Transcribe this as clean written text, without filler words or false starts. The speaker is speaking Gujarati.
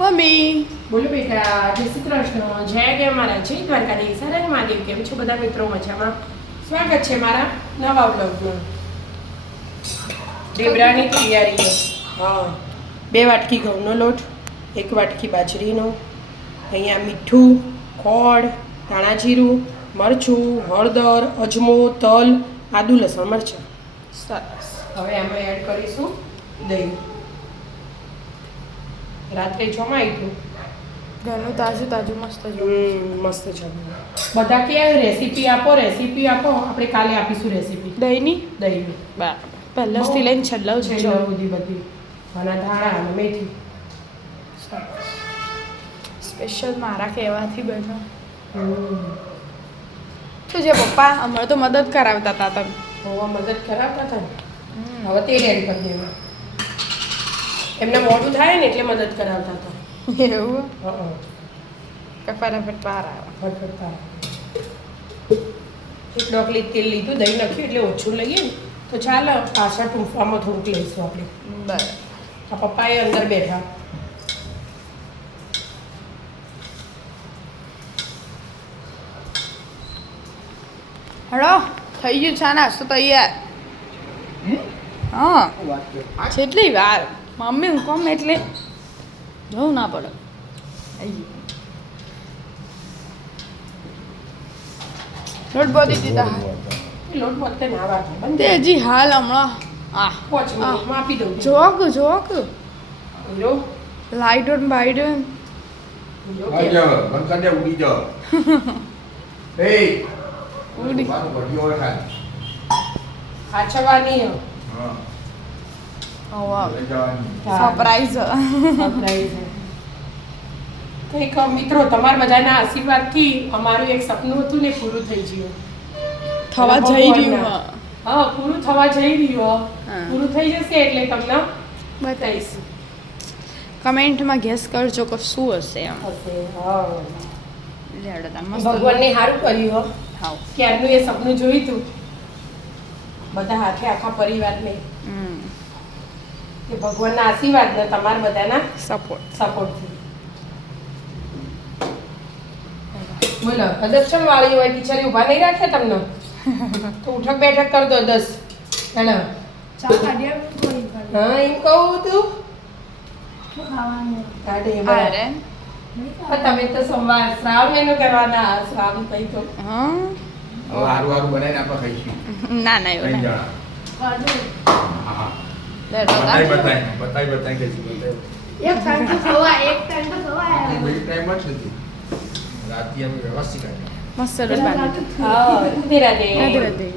મમ્મી બોલો બેટા, જય શ્રી કૃષ્ણ, જય કે મારા જય દ્વારકાધીશ, હર હર મહાદેવ. કેમ છો બધા મિત્રો? મજામાં? સ્વાગત છે મારા નવા બ્લોગમાં. ઢેબરાની તૈયારી. હા, 2 વાટકી ઘઉંનો લોટ, 1 વાટકી બાજરીનો, અહીંયા મીઠું, ખોળ, ધાણા જીરું, મરચું, હળદર, અજમો, તલ, આદુ, લસણ, મરચાં. સરસ. હવે આમાં એડ કરીશું દહીં. રાત્રે જમાઈ હતું. ઘરનું તાજું તાજું મસ્ત જો. મસ્ત છે. બધા કે રેસીપી આપો, રેસીપી આપો. આપણે કાલે આપીશું રેસીપી દહીંની દહીંની. બરાબર. પહેલાંથી લઈને છેલ્લા સુધી છેલ્લા સુધી બધી અને ધાણા અને મેથી. સ્પેશિયલ મારા કહેવાથી બનો. શું છે પપ્પા? હમણાં તો મદદ કરાવતા હતા તમે. હોવા મદદ કરાવતા હતા ને. હવે તે રેડી કરી દેવા. એમને મોડું થાય ને એટલે મદદ કરાવતા હતા. એવું હા, કે ફટાફટ બહાર આવે. ફટફટ. એક ડોકલી તેલ લીધું, દહીં નાખ્યું એટલે ઓછું લઈએ ને તો ચાલો. પાછળ ટૂંફામાં થોડુંક લઈશું આપણે. બરાબર. આ પપ્પા એ અંદર બેઠા. હળો થઈ ગયું છે નાસ્તો તૈયાર. હા કેટલી વાર મમ્મી હું કોમ એટલે જવું ના પડે. લોટ બોધી દીધા લોટ વખતે ના વાટો તે બંધ. હજી હાલ હમણાં આ 5 મિનિટમાં આપી દઉં. જોક જોક લો લાઈટ ઓન બાઈટ ઓન. આવી જાઓ, બંધ કરી દે, ઉડી જાઓ. ઉડી. મારું ઘડિયો હોય ખાલી. આછવાની હા, વાવ લઈ જવાની. સરપ્રાઈઝ. કંઈક મિત્રો તમારા બધાના આશીર્વાદથી અમારું એક સપનું હતું ને પૂરું થઈ ગયું. થવા જઈ રહ્યું હા. હા, પૂરું થવા જઈ રહ્યું. હા. પૂરું થઈ જશે એટલે તમને બતાવીશ. કમેન્ટમાં ગેસ કરજો કે શું હશે એમ. હશે. હા, લેડો તાર મસ્ત. ભગવાનને સારું કર્યું હો. હાવ. ક્યારનું એ સપનું જોયું હતું બધા હાથે આખા પરિવારને. કે ભગવાનના આશીર્વાદ ને તમારા બધાના સપોર્ટ. સપોર્ટથી. બોલો, પ્રદર્શન વાળી હોય ટીચરે ઊભા નહીં રાખ્યા તમને તો ઉઠક બેઠક કર દો 10. હેલો, હા એમ કહું તું કાઢે બરાબર. અરે પણ તમે તો સોમવાર શ્રાવણ મહિનો કરવાના. શ્રાવણ કઈ તો હા હવે હારું હારું બનાવીને આપણે ખાઈશું. ના ના એવું 3 ના. જણા. હા, લેડો બતાવી તાર. બતાવી ખાઈશું, બતાવી. એક ટાઈમ તો ખવાય, એક ટાઈમ તો ખવાય. બે ટાઈમ જ નથી. રાતે અમે વ્યવસ્થિત ખાઈએ. મસ્ત રોજ બાંધી. હા રાધે રાધે. રાધે રાધે.